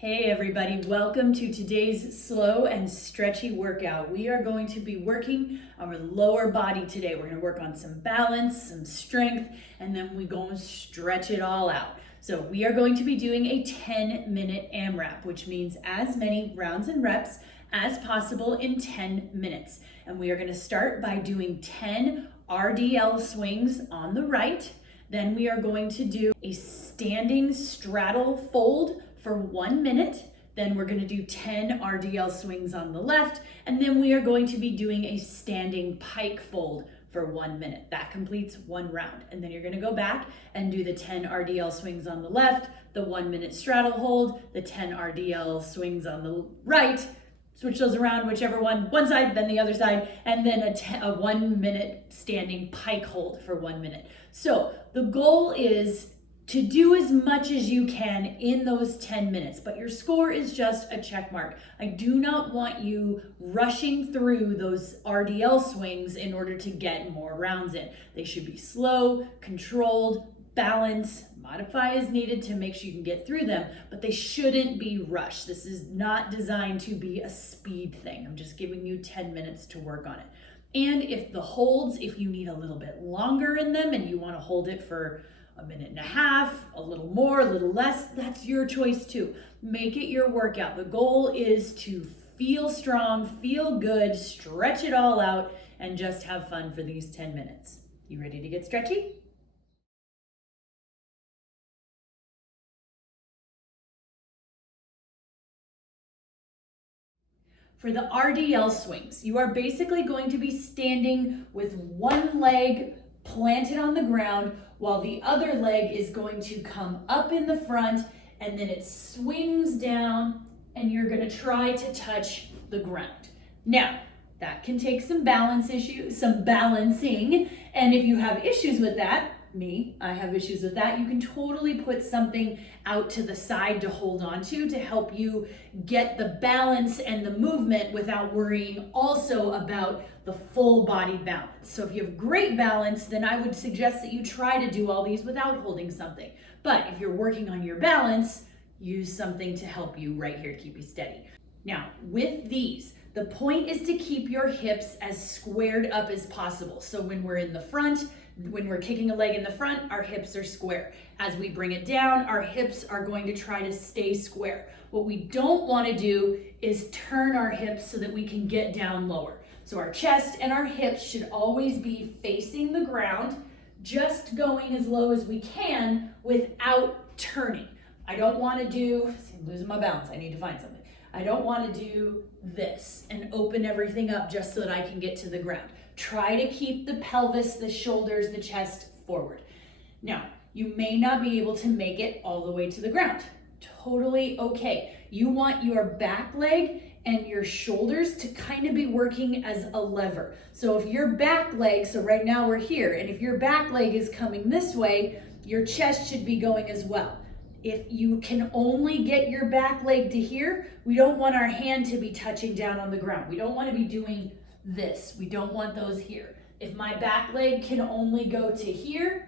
Hey everybody, welcome to today's slow and stretchy workout. We are going to be working our lower body today. We're going to work on some balance, some strength, and then we're going to stretch it all out. So we are going to be doing a 10-minute AMRAP, which means as many rounds and reps as possible in 10 minutes. And we are going to start by doing 10 RDL swings on the right. Then we are going to do a standing straddle fold for 1 minute. Then we're going to do 10 RDL swings on the left. And then we are going to be doing a standing pike fold for 1 minute. That completes one round. And then you're going to go back and do the 10 RDL swings on the left, the 1 minute straddle hold, the 10 RDL swings on the right. Switch those around, whichever one side, then the other side, and then a 1 minute standing pike hold for 1 minute. So the goal is to do as much as you can in those 10 minutes, but your score is just a check mark. I do not want you rushing through those RDL swings in order to get more rounds in. They should be slow, controlled, balanced, modify as needed to make sure you can get through them, but they shouldn't be rushed. This is not designed to be a speed thing. I'm just giving you 10 minutes to work on it. And if the holds, if you need a little bit longer in them and you want to hold it for a minute and a half, a little more, a little less, that's your choice too. Make it your workout. The goal is to feel strong, feel good, stretch it all out, and just have fun for these 10 minutes. You ready to get stretchy? For the RDL swings, you are basically going to be standing with one leg planted on the ground while the other leg is going to come up in the front, and then it swings down and you're going to try to touch the ground. Now, that can take some balancing, and if you have issues with that, I have issues with that, you can totally put something out to the side to hold on to help you get the balance and the movement without worrying also about the full body balance. So if you have great balance, then I would suggest that you try to do all these without holding something. But if you're working on your balance, use something to help you right here to keep you steady. Now, with these, the point is to keep your hips as squared up as possible. So when we're in the front, when we're kicking a leg in the front, our hips are square. As we bring it down, our hips are going to try to stay square. What we don't want to do is turn our hips so that we can get down lower. So our chest and our hips should always be facing the ground, just going as low as we can without turning. I don't want to do, I'm losing my balance, I need to find something. I don't want to do this and open everything up just so that I can get to the ground. Try to keep the pelvis, the shoulders, the chest forward. Now, you may not be able to make it all the way to the ground. Totally okay. You want your back leg and your shoulders to kind of be working as a lever. So if your back leg, so right now we're here, and if your back leg is coming this way, your chest should be going as well. If you can only get your back leg to here, we don't want our hand to be touching down on the ground. We don't want to be doing this. We don't want those here. If my back leg can only go to here,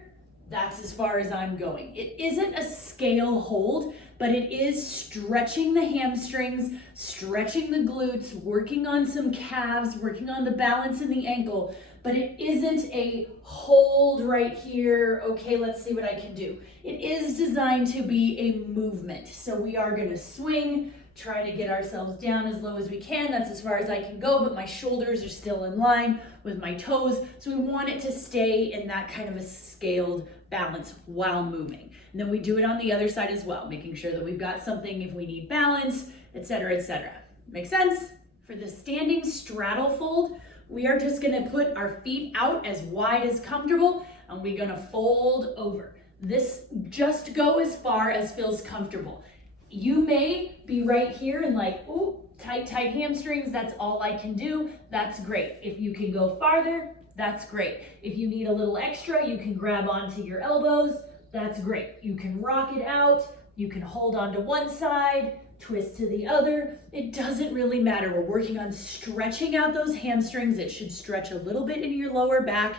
that's as far as I'm going. It isn't a scale hold, but it is stretching the hamstrings, stretching the glutes, working on some calves, working on the balance in the ankle, but it isn't a hold right here, okay, let's see what I can do. It is designed to be a movement. So we are gonna swing, try to get ourselves down as low as we can. That's as far as I can go, but my shoulders are still in line with my toes. So we want it to stay in that kind of a scaled balance while moving. And then we do it on the other side as well, making sure that we've got something if we need balance, etc., etc. Make sense? For the standing straddle fold, we are just gonna put our feet out as wide as comfortable, and we're gonna fold over. This just go as far as feels comfortable. You may be right here and like, ooh, tight hamstrings, that's all I can do. That's great. If you can go farther, that's great. If you need a little extra, you can grab onto your elbows. That's great. You can rock it out. You can hold on to one side, twist to the other. It doesn't really matter. We're working on stretching out those hamstrings. It should stretch a little bit into your lower back.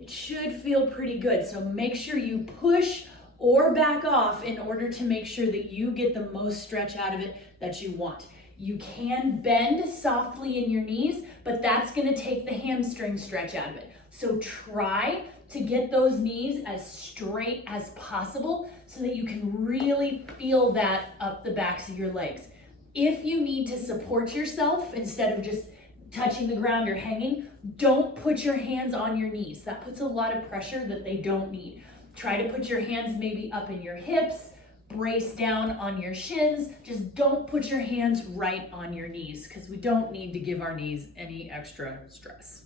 It should feel pretty good. So make sure you push or back off in order to make sure that you get the most stretch out of it that you want. You can bend softly in your knees, but that's gonna take the hamstring stretch out of it. So try to get those knees as straight as possible so that you can really feel that up the backs of your legs. If you need to support yourself instead of just touching the ground or hanging, don't put your hands on your knees. That puts a lot of pressure that they don't need. Try to put your hands maybe up in your hips, brace down on your shins. Just don't put your hands right on your knees because we don't need to give our knees any extra stress.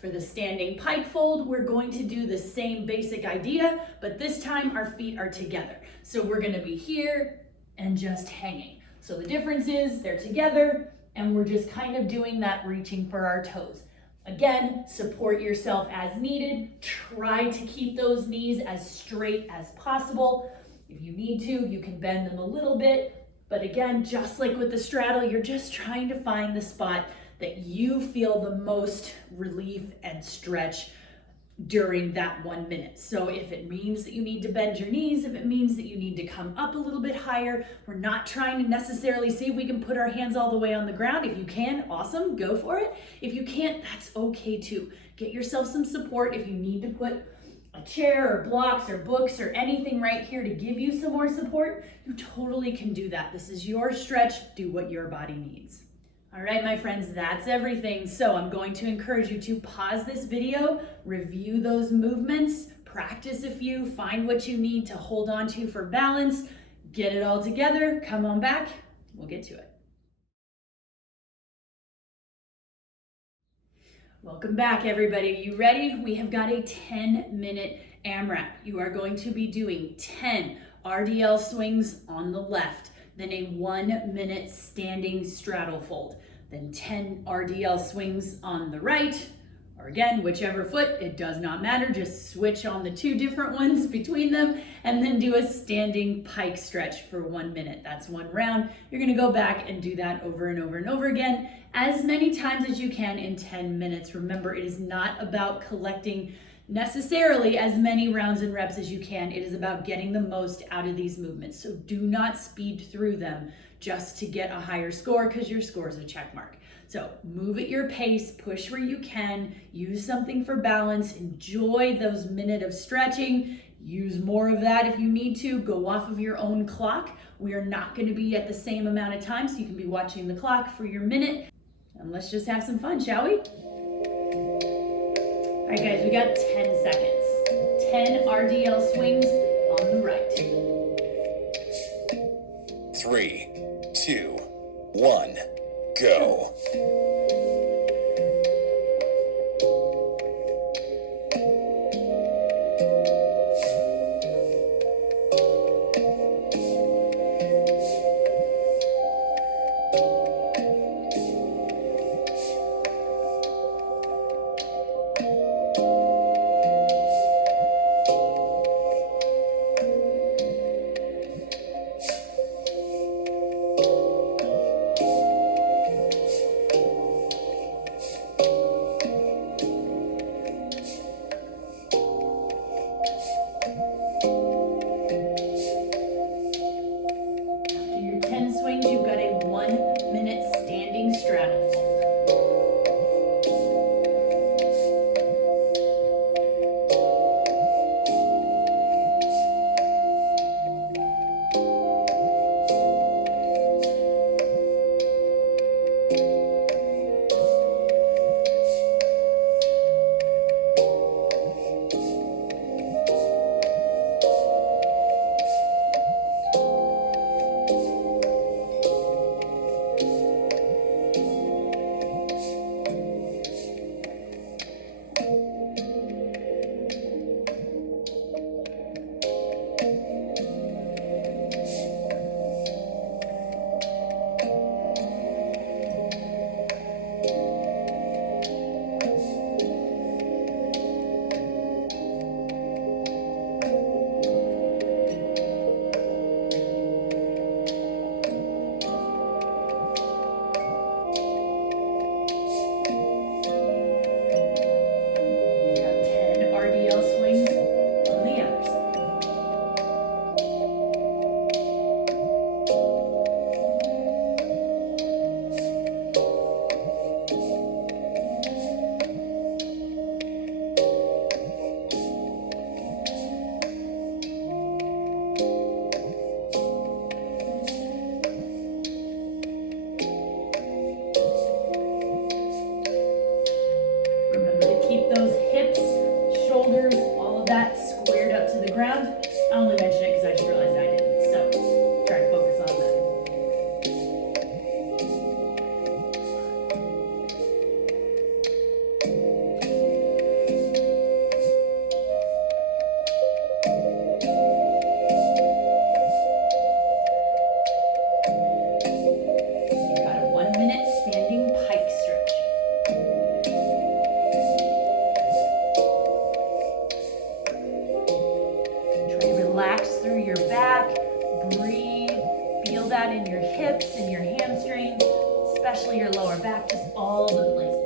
For the standing pike fold, we're going to do the same basic idea, but this time our feet are together. So we're gonna be here and just hanging. So the difference is they're together and we're just kind of doing that reaching for our toes. Again, support yourself as needed. Try to keep those knees as straight as possible. If you need to, you can bend them a little bit. But again, just like with the straddle, you're just trying to find the spot that you feel the most relief and stretch during that 1 minute. So if it means that you need to bend your knees, if it means that you need to come up a little bit higher, we're not trying to necessarily see if we can put our hands all the way on the ground. If you can, awesome, go for it. If you can't, that's okay too. Get yourself some support. If you need to put a chair or blocks or books or anything right here to give you some more support, you totally can do that. This is your stretch. Do what your body needs. All right, my friends, that's everything. So I'm going to encourage you to pause this video, review those movements, practice a few, find what you need to hold on to for balance, get it all together, come on back, we'll get to it. Welcome back, everybody. Are you ready? We have got a 10-minute AMRAP. You are going to be doing 10 RDL swings on the left, then a 1 minute standing straddle fold, then 10 RDL swings on the right, or again, whichever foot, it does not matter, just switch on the two different ones between them, and then do a standing pike stretch for 1 minute. That's one round. You're gonna go back and do that over and over and over again, as many times as you can in 10 minutes. Remember, it is not about collecting necessarily as many rounds and reps as you can. It is about getting the most out of these movements. So do not speed through them just to get a higher score because your score is a check mark. So move at your pace, push where you can, use something for balance, enjoy those minute of stretching, use more of that if you need to, go off of your own clock. We are not going to be at the same amount of time, so you can be watching the clock for your minute. And let's just have some fun, shall we? All right, guys, we got 10 seconds. 10 RDL swings on the right. 3, 2, 1, go. the ground. I only mention it because I just realized I didn't. So try to focus on that. You've got a 1 minute standing pike stretch. Relax through your back, breathe, feel that in your hips and your hamstrings, especially your lower back, just all the places.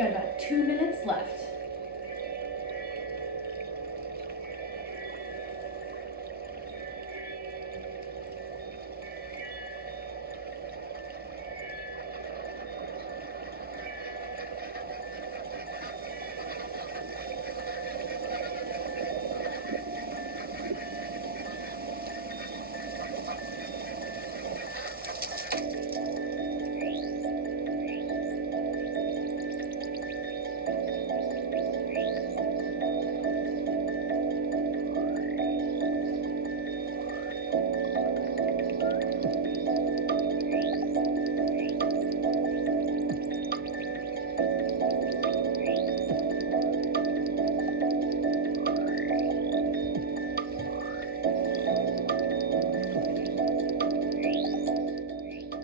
got about 2 minutes left.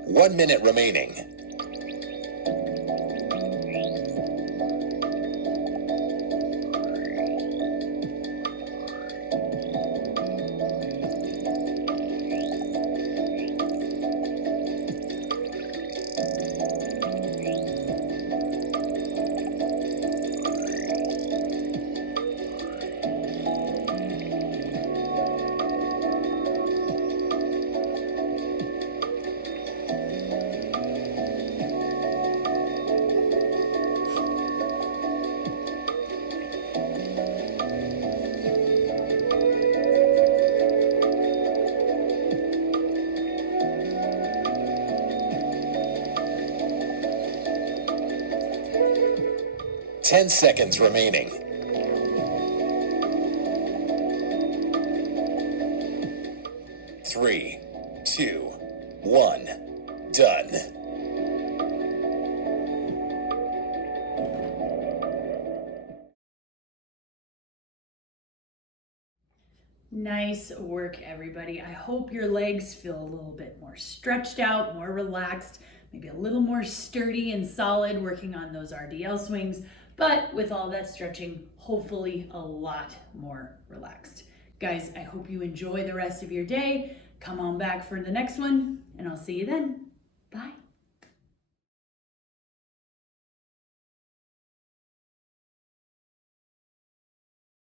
One minute remaining. Ten seconds remaining. 3, 2, 1, done. Nice work, everybody. I hope your legs feel a little bit more stretched out, more relaxed, maybe a little more sturdy and solid working on those RDL swings, but with all that stretching, hopefully a lot more relaxed. Guys, I hope you enjoy the rest of your day. Come on back for the next one, and I'll see you then. Bye.